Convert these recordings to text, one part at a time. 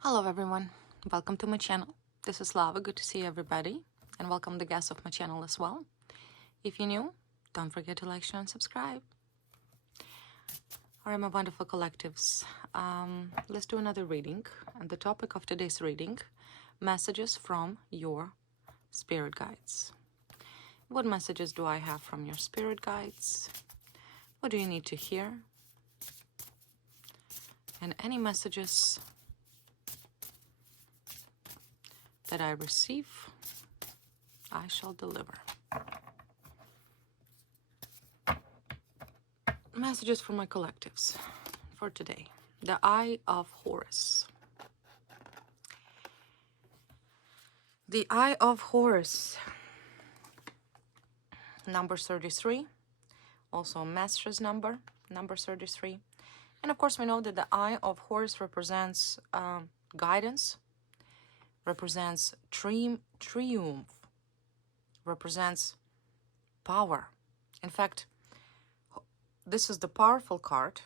Hello everyone, welcome to my channel. This is Lava, good to see everybody, and welcome the guests of my channel as well. If you're new, don't forget to like, share, and subscribe. Alright, my wonderful collectives, let's do another reading, and the topic of today's reading, messages from your spirit guides. What messages do I have from your spirit guides? What do you need to hear? And any messages that I receive, I shall deliver. Messages from my collectives for today. The Eye of Horus. The Eye of Horus, number 33. Also a master's number, number 33. And of course we know that the Eye of Horus represents guidance, represents triumph, represents power. In fact, this is the powerful card.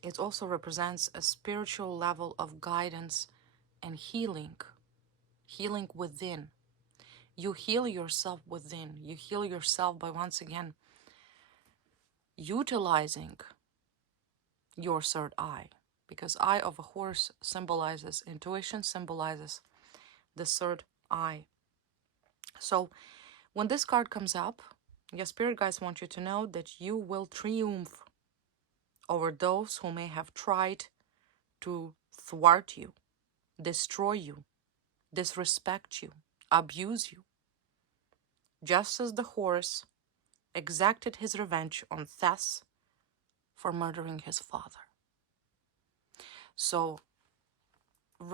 It also represents a spiritual level of guidance and healing. Healing within. You heal yourself within. You heal yourself by once again utilizing your third eye. Because Eye of a Horse symbolizes intuition, symbolizes the third eye. So when this card comes up, your spirit guides want you to know that you will triumph over those who may have tried to thwart you, destroy you, disrespect you, abuse you. Just as the horse exacted his revenge on Thes for murdering his father. So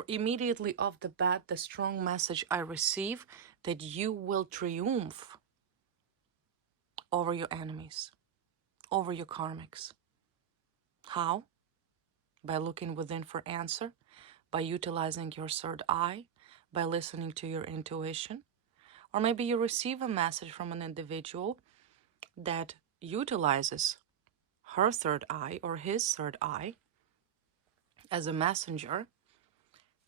immediately off the bat, the strong message I receive that you will triumph over your enemies, over your karmics. How? By looking within for answer, by utilizing your third eye, by listening to your intuition. Or maybe you receive a message from an individual that utilizes her third eye or his third eye as a messenger.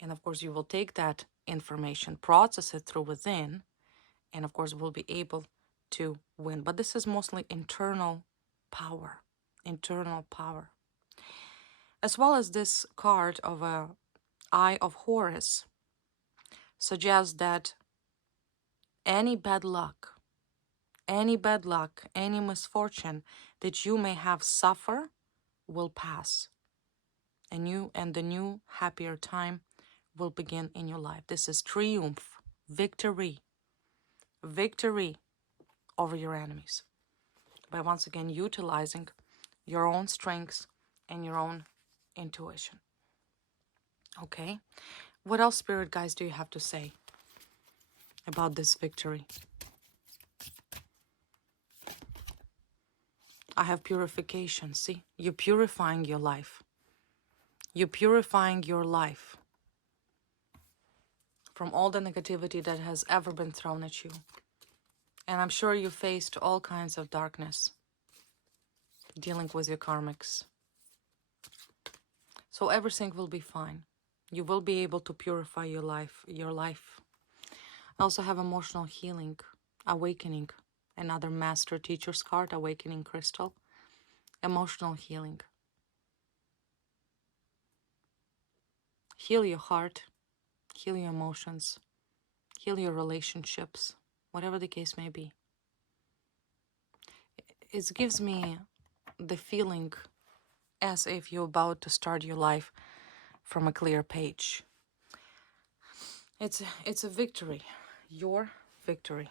And of course, you will take that information, process it through within, and of course, will be able to win. But this is mostly internal power, internal power. As well as this card of a Eye of Horus suggests that any bad luck, any misfortune that you may have suffer will pass. And the new happier time will begin in your life. This is triumph, victory over your enemies. By once again utilizing your own strengths and your own intuition. Okay? What else, spirit guides, do you have to say about this victory? I have purification. See? You're purifying your life. You're purifying your life from all the negativity that has ever been thrown at you. And I'm sure you faced all kinds of darkness dealing with your karmics. So everything will be fine. You will be able to purify your life. I also have emotional healing, awakening, another master teacher's card, awakening crystal, emotional healing. Heal your heart, heal your emotions, heal your relationships, whatever the case may be. It gives me the feeling as if you're about to start your life from a clear page. It's a victory, your victory.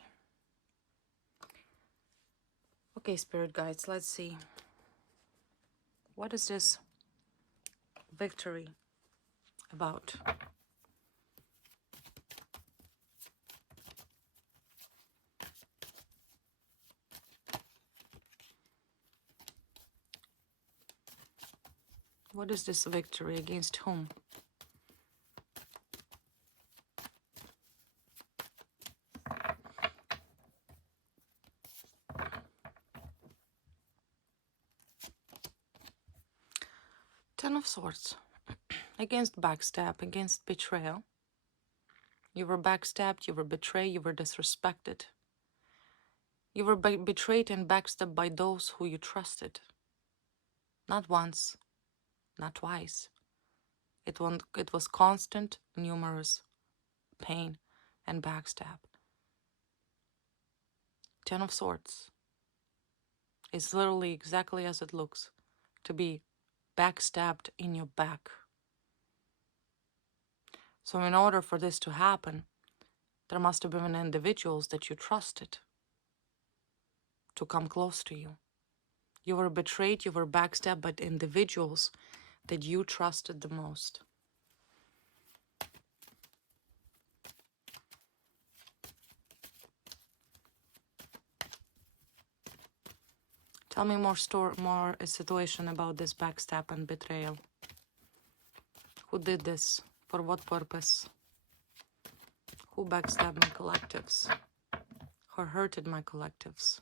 Okay, spirit guides, let's see. What is this victory about? What is this victory against whom? Ten of Swords. against backstab, against betrayal. You were backstabbed, you were betrayed, you were disrespected. You were betrayed and backstabbed by those who you trusted. Not once, not twice. It was constant, numerous pain and backstab. Ten of Swords is literally exactly as it looks, to be backstabbed in your back. So in order for this to happen, there must have been individuals that you trusted to come close to you. You were betrayed, you were backstabbed by individuals that you trusted the most. Tell me more a situation about this backstab and betrayal. Who did this? For what purpose? Who backstabbed my collectives? Who hurted my collectives?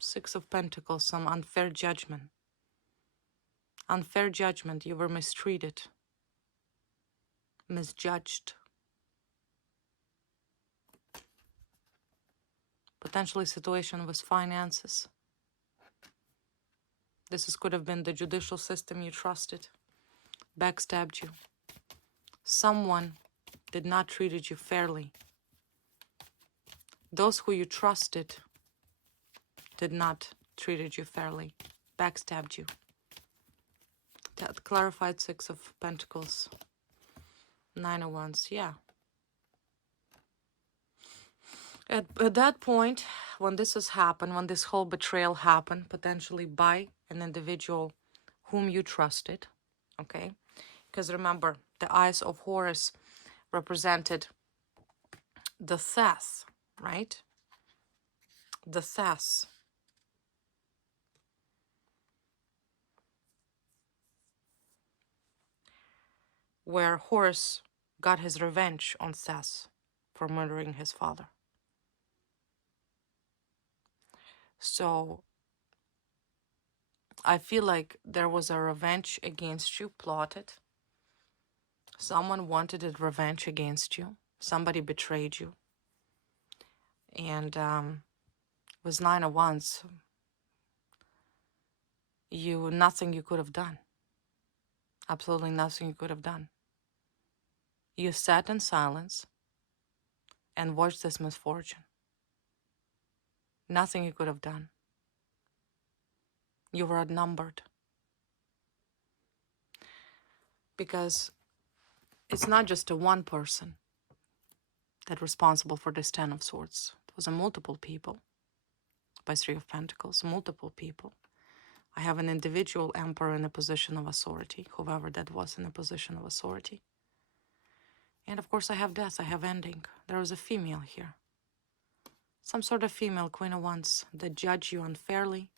Six of Pentacles, some unfair judgment. Unfair judgment, you were mistreated, misjudged. Potentially situation with finances. Could have been the judicial system you trusted. Backstabbed you. Someone did not treat you fairly. Those who you trusted did not treat you fairly. Backstabbed you. That clarified Six of Pentacles. Nine of Wands, yeah. At that point, when this has happened, when this whole betrayal happened, potentially by an individual whom you trusted, okay? Because remember, the eyes of Horus represented the Seth, right? The Seth. Where Horus got his revenge on Seth for murdering his father. So I feel like there was a revenge against you plotted. Someone wanted a revenge against you. Somebody betrayed you. And with Nine of Wands, nothing you could have done. Absolutely nothing you could have done. You sat in silence and watched this misfortune. Nothing you could have done. You were outnumbered. Because it's not just a one person that's responsible for this Ten of Swords. It was a multiple people. By Three of Pentacles, multiple people. I have an individual emperor in a position of authority, whoever that was in a position of authority. And of course I have death, I have ending. There is a female here. Some sort of female, Queen of Wands, that judge you unfairly,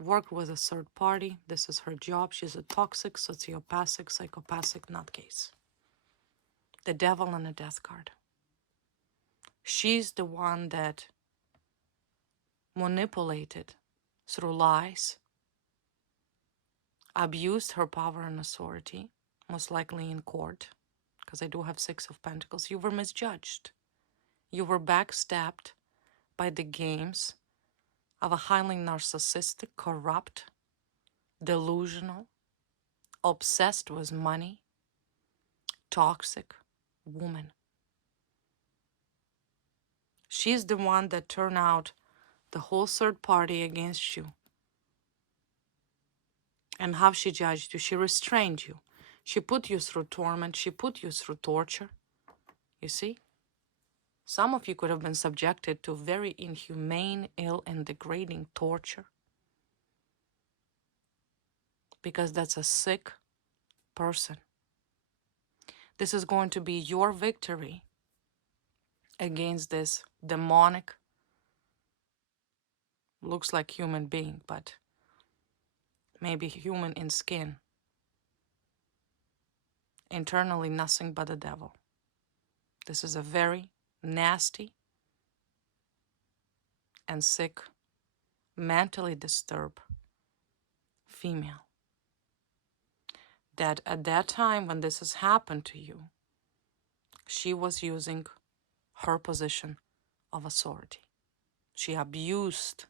work with a third party. This is her job. She's a toxic, sociopathic, psychopathic nutcase. The Devil and the Death card. She's the one that manipulated through lies, abused her power and authority, most likely in court, because I do have Six of Pentacles. You were misjudged. You were backstabbed by the games of a highly narcissistic, corrupt, delusional, obsessed with money, toxic woman. She's the one that turned out the whole third party against you. And how she judged you? She restrained you. She put you through torment. She put you through torture. You see? Some of you could have been subjected to very inhumane, ill, and degrading torture. Because that's a sick person. This is going to be your victory against this demonic, looks like human being, but maybe human in skin. Internally, nothing but a devil. This is a very nasty and sick, mentally disturbed female. that at that time when this has happened to you, she was using her position of authority. She abused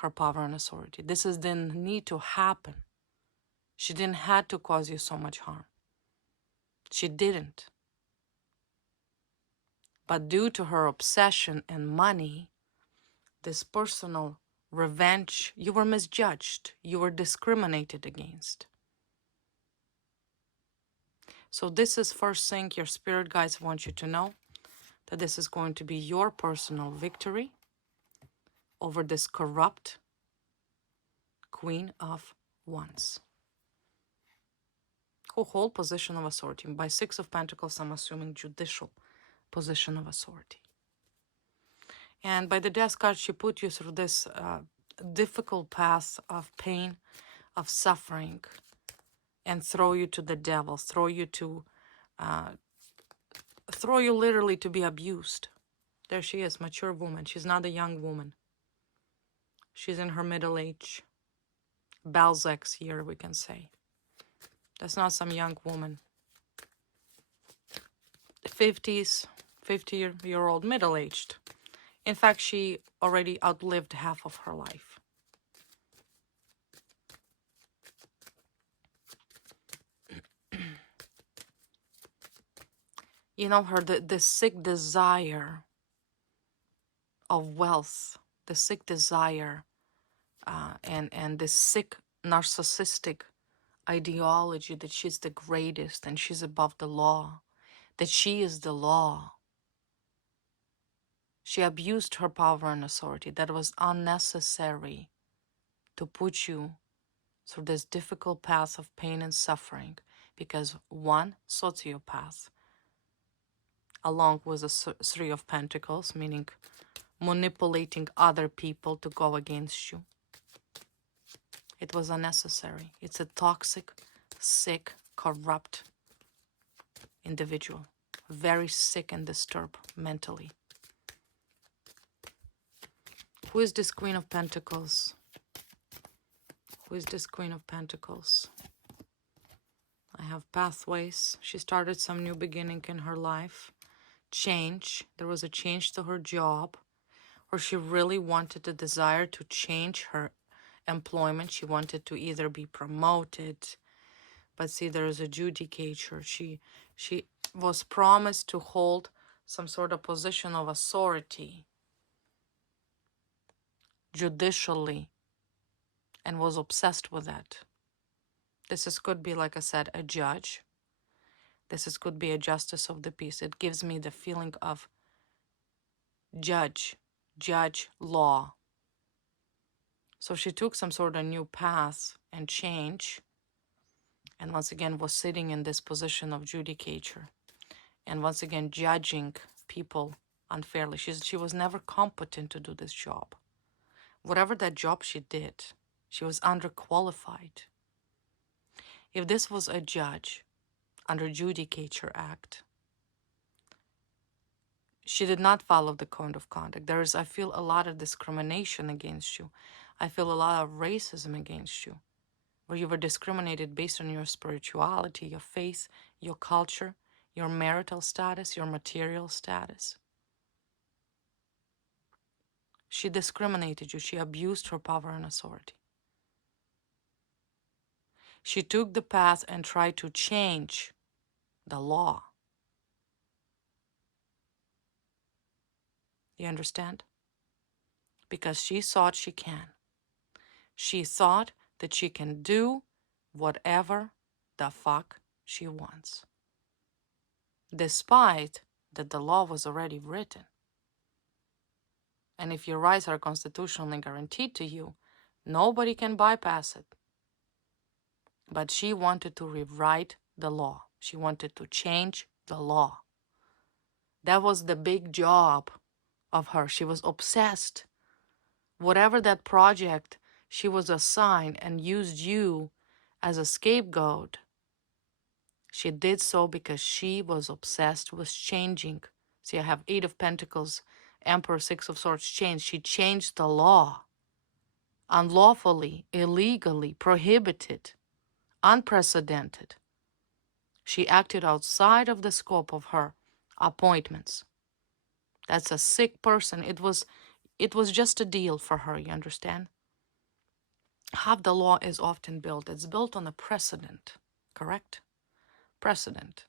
her power and authority. This didn't need to happen. She didn't have to cause you so much harm. She didn't. But due to her obsession and money, this personal revenge, you were misjudged. You were discriminated against. So this is first thing your spirit guides want you to know, that this is going to be your personal victory over this corrupt Queen of Wands, who hold position of authority. By Six of Pentacles, I'm assuming judicial position of authority. And by the Death card, she put you through this difficult path of pain, of suffering, and throw you to the devil, throw you literally to be abused. There she is, mature woman. She's not a young woman. She's in her middle age. Balzac's year, we can say. That's not some young woman. 50s, 50-year-old, middle-aged. In fact, she already outlived half of her life. You know, the sick desire of wealth, the sick desire, and the sick narcissistic ideology that she's the greatest and she's above the law, that she is the law. She abused her power and authority. That was unnecessary to put you through this difficult path of pain and suffering, because one, sociopath, along with the Three of Pentacles, meaning manipulating other people to go against you. It was unnecessary. It's a toxic, sick, corrupt individual. Very sick and disturbed mentally. Who is this Queen of Pentacles? Who is this Queen of Pentacles? I have pathways. She started some new beginning in her life. Change. There was a change to her job, or she really wanted the desire to change her employment. She wanted to either be promoted, but see, there is a judicature. She was promised to hold some sort of position of authority judicially, and was obsessed with that. Could be, like I said, a judge. Could be a justice of the peace. It gives me the feeling of judge, law. So she took some sort of new path and change, and once again was sitting in this position of judicature, and once again judging people unfairly. She was never competent to do this job. Whatever that job she did, she was underqualified. If this was a judge under Judicature Act, she did not follow the code of conduct. I feel a lot of discrimination against you. I feel a lot of racism against you, where you were discriminated based on your spirituality, your faith, your culture, your marital status, your material status. She discriminated you. She abused her power and authority. She took the path and tried to change the law. You understand? Because she thought she can. She thought that she can do whatever the fuck she wants, despite that the law was already written. And if your rights are constitutionally guaranteed to you, nobody can bypass it. But she wanted to rewrite the law. She wanted to change the law. That was the big job of her. She was obsessed. Whatever that project she was assigned and used you as a scapegoat, she did so because she was obsessed with changing. See, I have Eight of Pentacles, Emperor, Six of Swords, change. She changed the law. Unlawfully, illegally, prohibited, unprecedented. She acted outside of the scope of her appointments. That's a sick person. It was just a deal for her, you understand? How the law is often built. It's built on a precedent, correct? Precedent.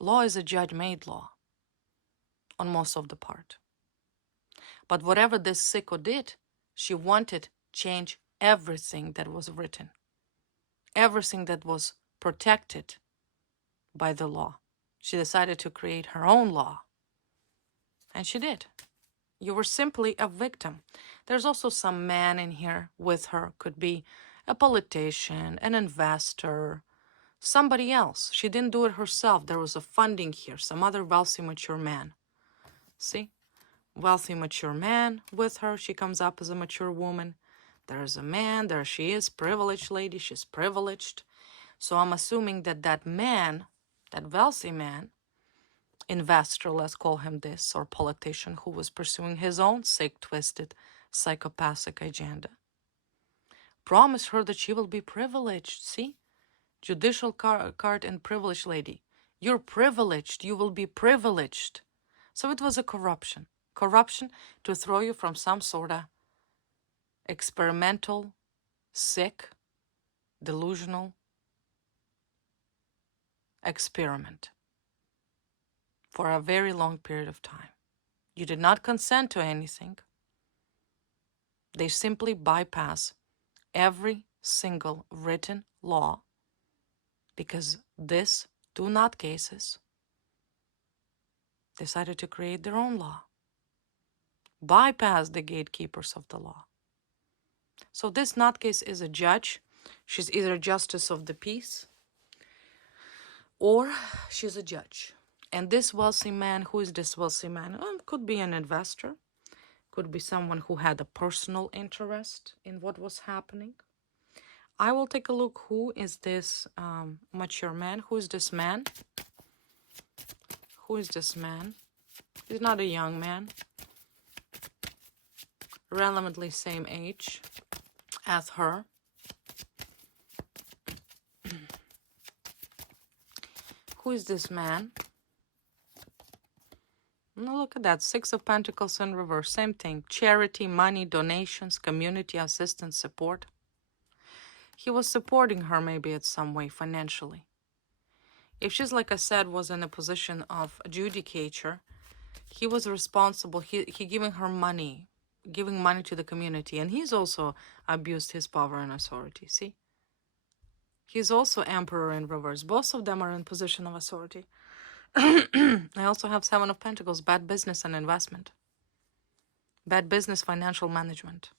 Law is a judge-made law on most of the part. But whatever this sicko did, she wanted change everything that was written, everything that was protected by the law. She decided to create her own law. And she did. You were simply a victim. There's also some man in here with her. Could be a politician, an investor, somebody else. She didn't do it herself. There was a funding here, some other wealthy, mature man. See? Wealthy, mature man with her. She comes up as a mature woman. There's a man. There she is. Privileged lady. She's privileged. So I'm assuming that that man, that wealthy man, investor, let's call him this, or politician who was pursuing his own sick, twisted, psychopathic agenda, promised her that she will be privileged. See? Judicial card and privileged lady. You're privileged. You will be privileged. So it was a corruption. Corruption to throw you from some sort of experimental, sick, delusional experiment for a very long period of time. You did not consent to anything. They simply bypass every single written law because these do not cases decided to create their own law. Bypass the gatekeepers of the law. So this nutcase is a judge. She's either justice of the peace or she's a judge. And this wealthy man, who is this wealthy man? Could be an investor. Could be someone who had a personal interest in what was happening. I will take a look. Who is this mature man? Who is this man? Who is this man? He's not a young man. Relevantly same age as her. Who is this man? Now look at that. Six of Pentacles in reverse. Same thing. Charity, money, donations, community assistance, support. He was supporting her maybe in some way financially. If she's, like I said, was in a position of adjudicator, he was responsible. He giving her money, giving money to the community. And he's also abused his power and authority. See? He's also Emperor in reverse. Both of them are in position of authority. I also have Seven of Pentacles, bad business and investment. Bad business, financial management.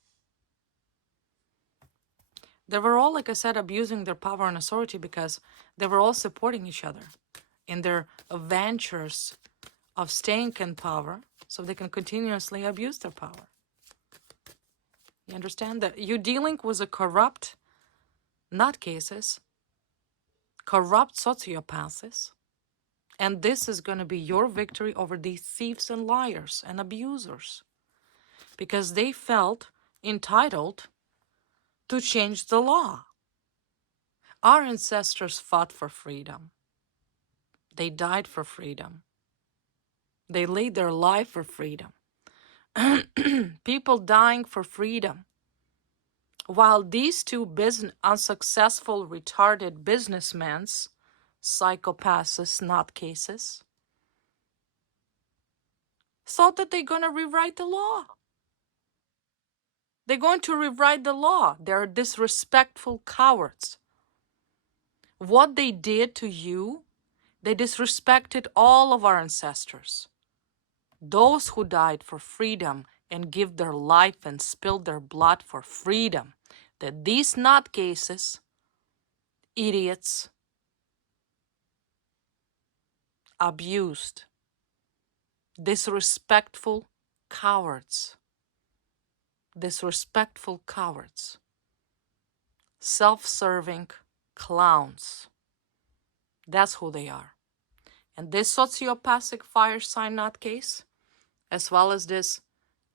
They were all, like I said, abusing their power and authority because they were all supporting each other in their ventures of staying in power so they can continuously abuse their power. You understand that you're dealing with a corrupt nutcases, corrupt sociopaths, and this is going to be your victory over these thieves and liars and abusers because they felt entitled to change the law. Our ancestors fought for freedom. They died for freedom. They laid their life for freedom. People dying for freedom. While these two unsuccessful, retarded businessmen, psychopaths, nutcases, thought that they're going to rewrite the law. They're going to rewrite the law. They're disrespectful cowards. What they did to you, they disrespected all of our ancestors. Those who died for freedom and give their life and spilled their blood for freedom. That these nutcases, idiots, abused, disrespectful cowards, self-serving clowns. That's who they are. And this sociopathic fire sign nutcase, as well as this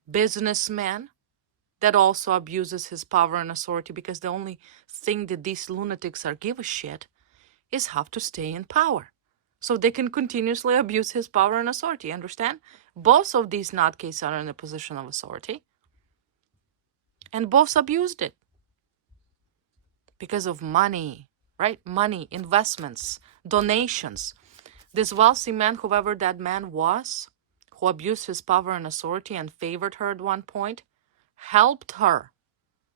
businessman, that also abuses his power and authority, because the only thing that these lunatics are give a shit is how to stay in power. So they can continuously abuse his power and authority, understand? Both of these nutcases are in a position of authority, and both abused it because of money, right? Money, investments, donations. This wealthy man, whoever that man was, who abused his power and authority and favored her at one point, helped her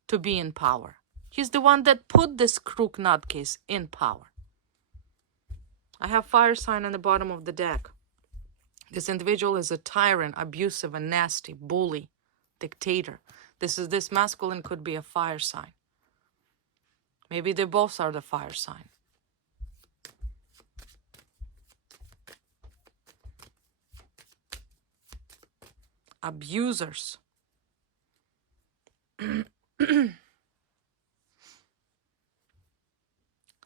to be in power. He's the one that put this crook nutcase in power. I have fire sign on the bottom of the deck. This individual is a tyrant, abusive, and nasty, bully, dictator. This masculine could be a fire sign. Maybe they both are the fire sign. Abusers.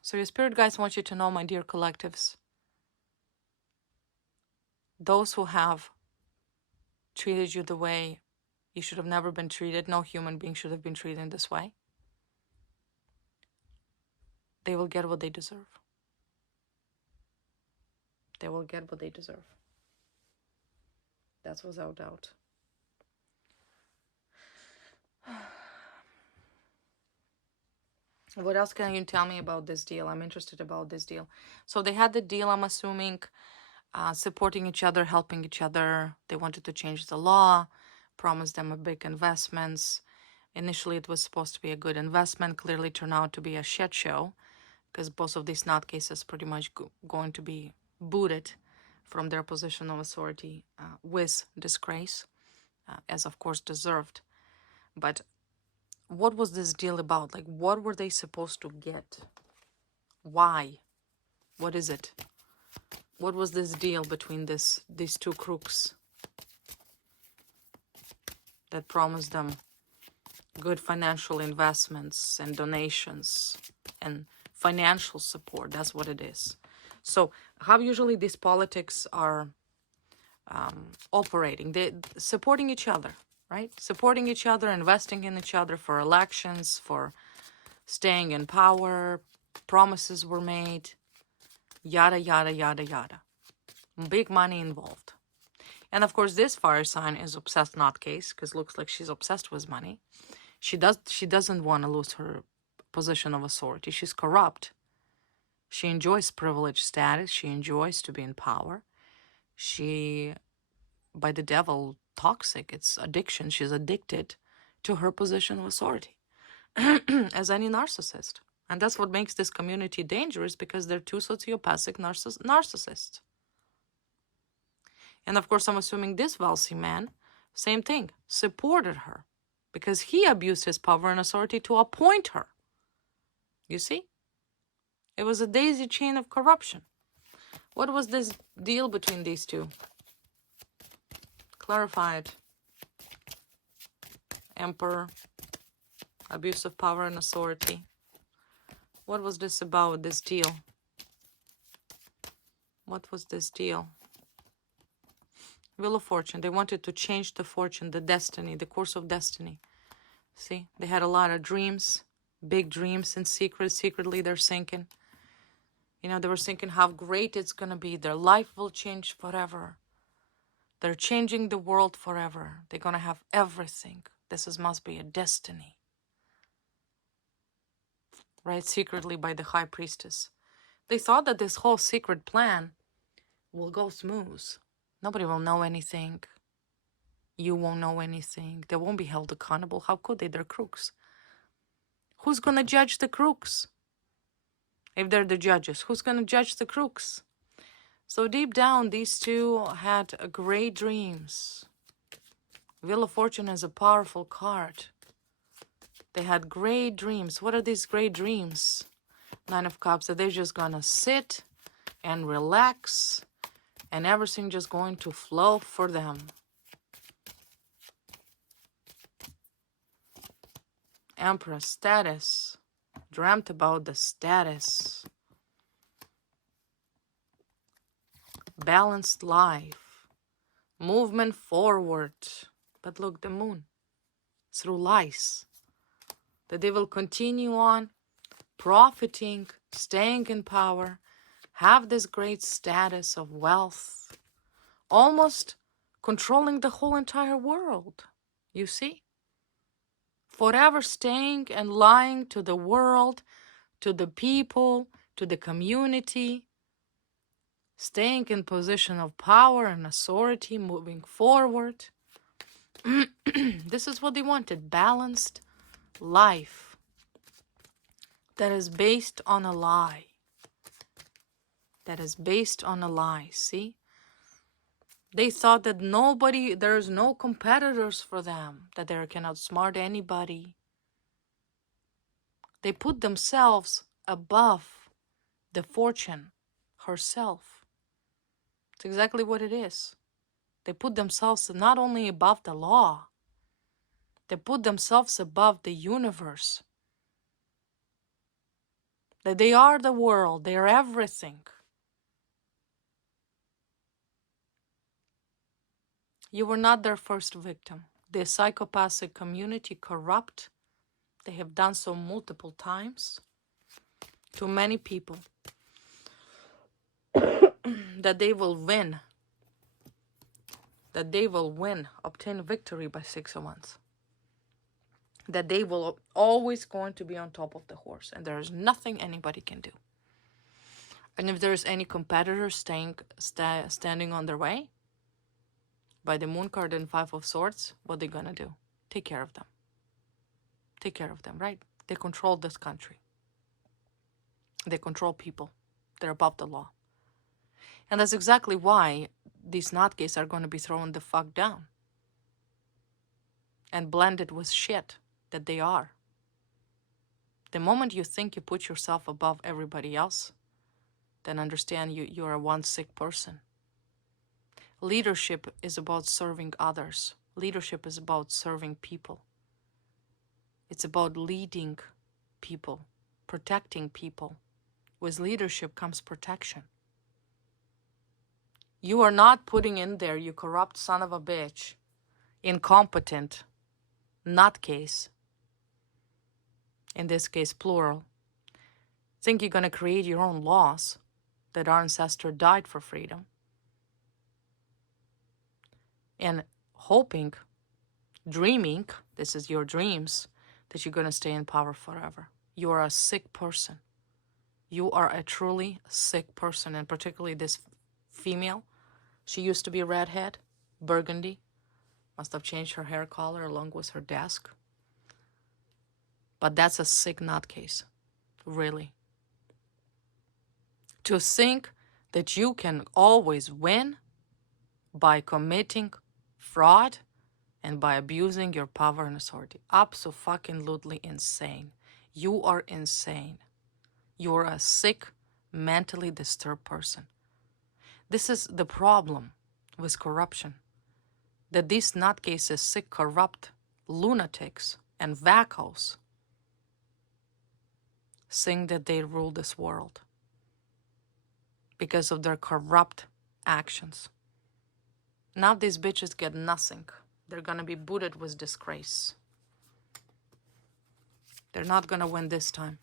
So your spirit guides want you to know, my dear collectives, those who have treated you the way you should have never been treated, no human being should have been treated in this way, they will get what they deserve. They will get what they deserve. That's without doubt. What else can you tell me about this deal? I'm interested about this deal. So they had the deal, I'm assuming, supporting each other, helping each other. They wanted to change the law, promised them a big investments. Initially, it was supposed to be a good investment. Clearly turned out to be a shit show, because both of these nutcases pretty much going to be booted from their position of authority with disgrace, as of course deserved. But what was this deal about? Like, what were they supposed to get? Why? What is it? What was this deal between these two crooks that promised them good financial investments and donations and financial support? That's what it is. So how usually these politics are operating? They supporting each other, right? Supporting each other, investing in each other for elections, for staying in power. Promises were made, yada, yada, yada, yada. Big money involved. And of course, this fire sign is obsessed nutcase, because looks like she's obsessed with money. She doesn't want to lose her position of authority. She's corrupt. She enjoys privileged status. She enjoys to be in power. She, by the devil, toxic. It's addiction. She's addicted to her position of authority, as any narcissist. And that's what makes this community dangerous, because they're two sociopathic narcissists. And of course, I'm assuming this wealthy man, same thing, supported her, because he abused his power and authority to appoint her. You see? It was a daisy chain of corruption. What was this deal between these two? Clarified. Emperor, abuse of power and authority. What was this about, this deal? What was this deal? Wheel of Fortune. They wanted to change the fortune, the destiny, the course of destiny. See, they had a lot of dreams, big dreams in secret. Secretly, they're thinking. You know, they were thinking how great it's going to be. Their life will change forever. They're changing the world forever. They're going to have everything. Must be a destiny. Right? Secretly by the high priestess. They thought that this whole secret plan will go smooth. Nobody will know anything. You won't know anything. They won't be held accountable. How could they? They're crooks. Who's going to judge the crooks? If they're the judges, who's going to judge the crooks? So deep down, these two had great dreams. Wheel of Fortune is a powerful card. They had great dreams. What are these great dreams? Nine of Cups, that they're just going to sit and relax and everything just going to flow for them. Empress, status. Dreamt about the status. Balanced life. Movement forward. But look, the moon. through lies. That they will continue on profiting, staying in power, have this great status of wealth, almost controlling the whole entire world. You see? Forever staying and lying to the world, to the people, to the community, staying in position of power and authority, moving forward. This is what they wanted, balanced life that is based on a lie. That is based on a lie, see? They thought that there's no competitors for them, that they can outsmart anybody. They put themselves above the fortune herself. It's exactly what it is. They put themselves not only above the law, they put themselves above the universe. That they are the world, they are everything. You were not their first victim. The psychopathic community, corrupt. They have done so multiple times to many people. That they will win. That they will win, obtain victory by 6 of Wands. That they will always going to be on top of the horse. And there is nothing anybody can do. And if there is any competitor standing on their way, by the Moon card and 5 of Swords, what are they gonna do? Take care of them. Take care of them, right? They control this country. They control people. They're above the law. And that's exactly why these nutcases are going to be thrown the fuck down. And blended with shit that they are. The moment you think you put yourself above everybody else, then understand you're a one sick person. Leadership is about serving others. Leadership is about serving people. It's about leading people, protecting people. With leadership comes protection. You are not putting in there, you corrupt son of a bitch, incompetent, nutcase, in this case plural. Think you're going to create your own laws that our ancestor died for freedom. And hoping, dreaming, this is your dreams, that you're going to stay in power forever. You are a sick person. You are a truly sick person, and particularly this female. She used to be redhead, burgundy. Must have changed her hair color along with her desk. But that's a sick nutcase, really. To think that you can always win by committing fraud and by abusing your power and authority. Abso-fucking-lutely insane. You are insane. You are a sick, mentally disturbed person. This is the problem with corruption. That these nutcases, sick, corrupt lunatics and wackos think that they rule this world because of their corrupt actions. Now these bitches get nothing. They're gonna be booted with disgrace. They're not gonna win this time.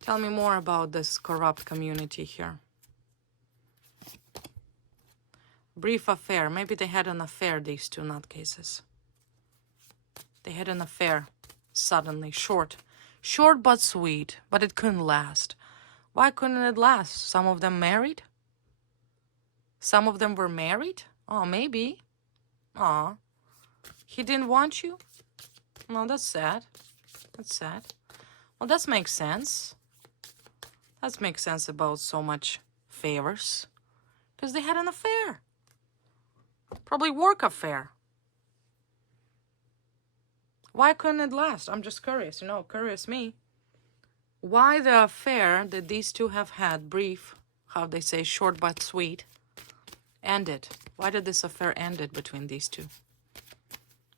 Tell me more about this corrupt community here. Brief affair. Maybe they had an affair, these two nutcases. They had an affair suddenly. Short but sweet, but it couldn't last. Why couldn't it last? Some of them married? Some of them were married? Oh, maybe. Aw. He didn't want you? No, that's sad. That's sad. Well, that makes sense. That makes sense about so much favors. Because they had an affair. Probably work affair. Why couldn't it last? I'm just curious, curious me. Why the affair that these two have had, brief, how they say short but sweet, ended? Why did this affair ended between these two?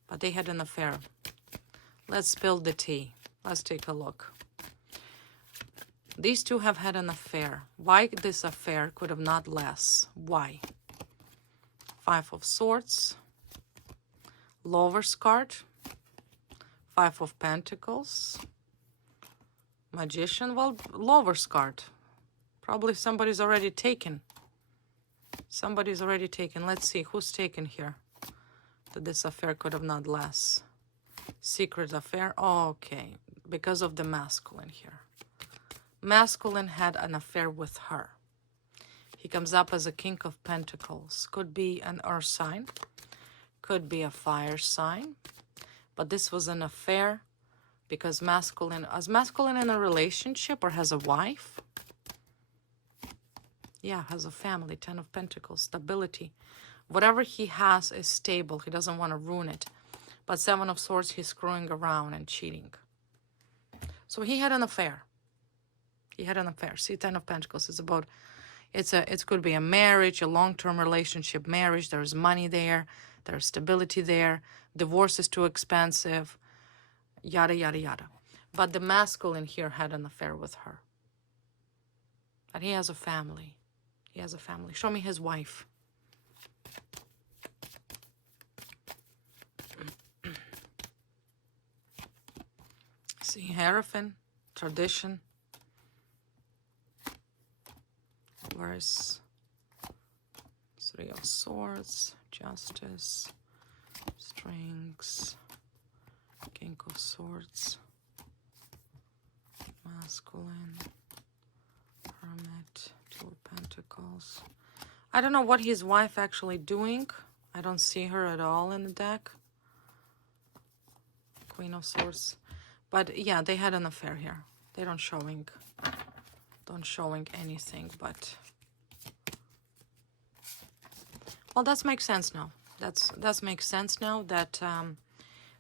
But they had an affair. Let's spill the tea. Let's take a look. These two have had an affair. Why this affair could have not last? Why? 5 of Swords. Lover's card, Five of Pentacles, Magician. Well, Lover's card. Probably somebody's already taken. Somebody's already taken. Let's see who's taken here. That this affair could have not last. Secret affair. Okay, because of the masculine here. Masculine had an affair with her. He comes up as a King of Pentacles. Could be an earth sign. Could be a fire sign. But this was an affair because masculine, is masculine in a relationship or has a wife? Yeah, has a family. 10 of Pentacles, stability. Whatever he has is stable. He doesn't want to ruin it. But 7 of Swords, he's screwing around and cheating. So he had an affair. He had an affair. See, 10 of Pentacles is about, it could be a marriage, a long-term relationship, marriage. There's money there. There's stability there. Divorce is too expensive. Yada, yada, yada. But the masculine here had an affair with her. And he has a family. He has a family. Show me his wife. See, Hierophant, tradition. Where's Three of Swords, Justice, Strengths, King of Swords, masculine, Hermit, Two of Pentacles. I don't know what his wife actually doing. I don't see her at all in the deck. Queen of Swords. But yeah, they had an affair here. They don't showing anything, but well, that makes sense now. That makes sense now that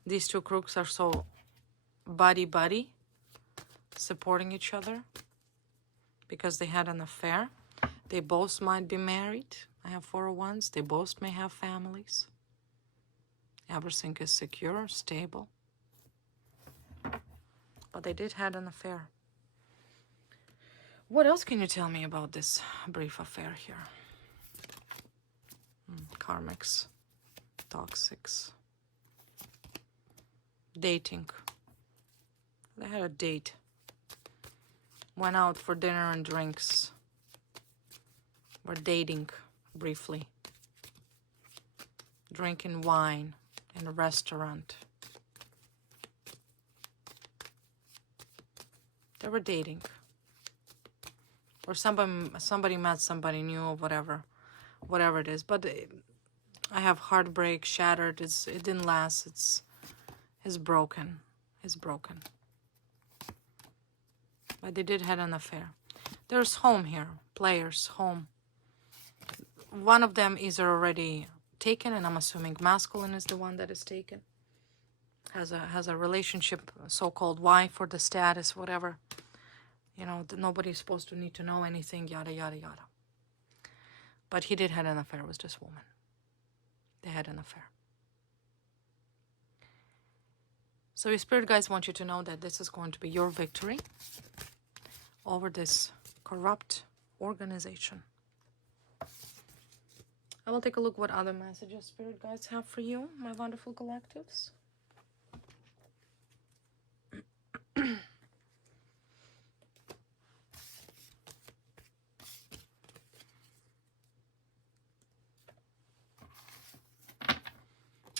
these two crooks are so buddy supporting each other because they had an affair. They both might be married. I have 4 of Wands. They both may have families. Everything is secure, stable. But they did have an affair. What else can you tell me about this brief affair here? Karmics, toxics, dating. They had a date. Went out for dinner and drinks. Were dating briefly. Drinking wine in a restaurant. They were dating. Or somebody met somebody new or whatever it is. But I have heartbreak, shattered. It didn't last. It's broken. It's broken. But they did have an affair. There's home here. Players, home. One of them is already taken, and I'm assuming masculine is the one that is taken. Has a relationship, so-called wife or the status, whatever. You know, nobody's supposed to need to know anything, yada, yada, yada. But he did have an affair with this woman. They had an affair. So your spirit guides want you to know that this is going to be your victory over this corrupt organization. I will take a look what other messages spirit guides have for you, my wonderful collectives.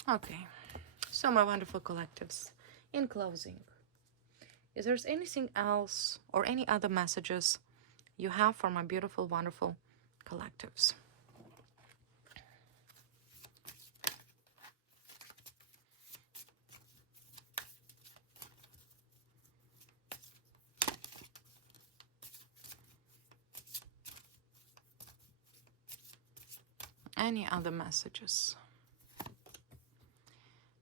Okay, so my wonderful collectives, in closing, is there anything else or any other messages you have for my beautiful, wonderful collectives? Any other messages?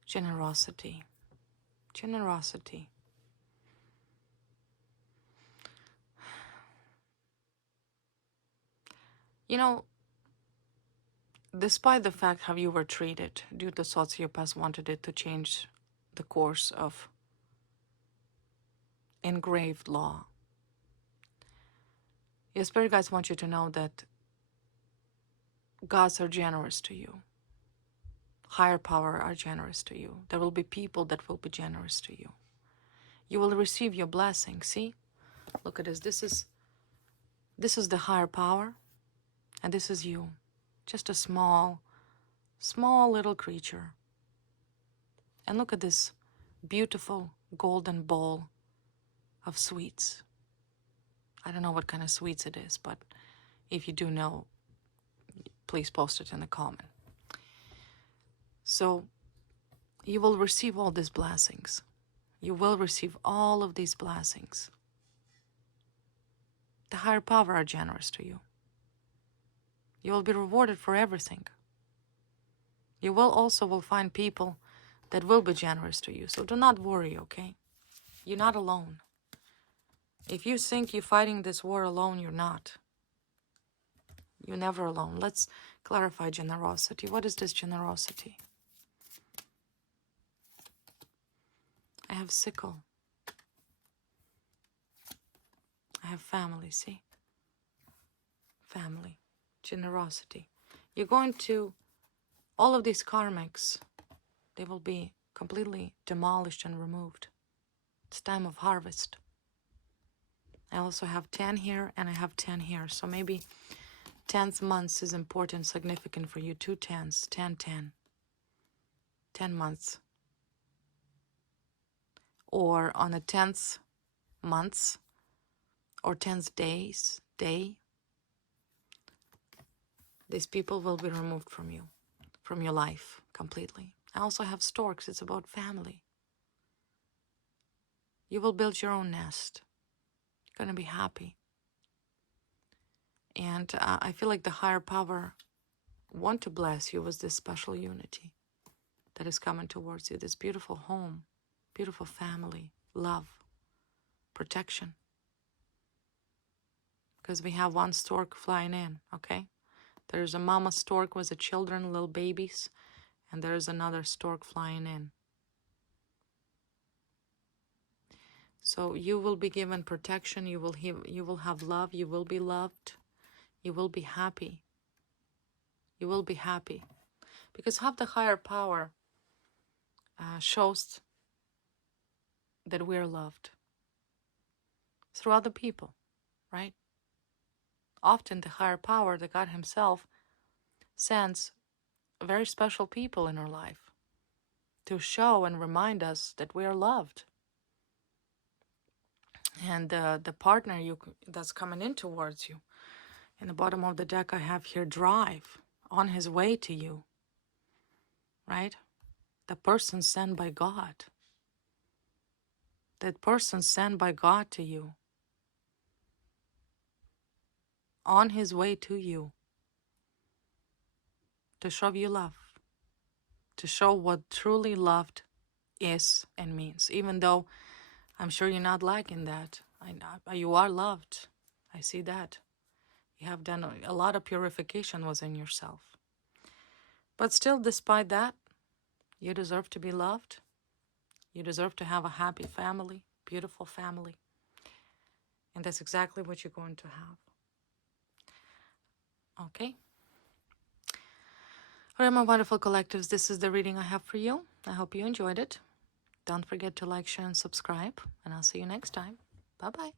Generosity. Generosity. You know, despite the fact how you were treated, due to thoughts your past wanted it to change the course of engraved law, your spirit guides want you to know that gods are generous to you. Higher power are generous to you. There will be people that will be generous to you. You will receive your blessing. See? Look at this. This is the higher power, and this is you. Just a small little creature. And look at this beautiful golden bowl of sweets. I don't know what kind of sweets it is, but if you do know, please post it in the comment. So you will receive all these blessings. You will receive all of these blessings. The higher power are generous to you. You will be rewarded for everything. You will find people that will be generous to you. So do not worry, okay? You're not alone. If you think you're fighting this war alone, you're not. You're never alone. Let's clarify generosity. What is this generosity? I have sickle. I have family, see? Family. Generosity. You're going to, all of these karmics, they will be completely demolished and removed. It's time of harvest. I also have 10 here and I have 10 here. So maybe 10th months is important, significant for you. 2 10s, 10, 10. 10 months. Or on the 10th months or 10th day, these people will be removed from you, from your life completely. I also have storks. It's about family. You will build your own nest. You're going to be happy. And I feel like the higher power want to bless you with this special unity that is coming towards you, this beautiful home, beautiful family, love, protection. Because we have one stork flying in, okay? There's a mama stork with the children, little babies, and there's another stork flying in. So you will be given protection, you will have love, you will be loved, you will be happy. You will be happy. Because half the higher power shows that we're loved through other people, right? Often the higher power, the God himself, sends very special people in our life to show and remind us that we are loved. And the partner that's coming in towards you, in the bottom of the deck I have here drive, on his way to you, right? The person sent by God. That person sent by God to you, on his way to you, to show you love, to show what truly loved is and means. Even though I'm sure you're not liking that. You are loved. I see that. You have done a lot of purification within yourself. But still, despite that, you deserve to be loved. You deserve to have a happy family, beautiful family. And that's exactly what you're going to have. Okay? All right, my wonderful collectives, this is the reading I have for you. I hope you enjoyed it. Don't forget to like, share, and subscribe. And I'll see you next time. Bye-bye.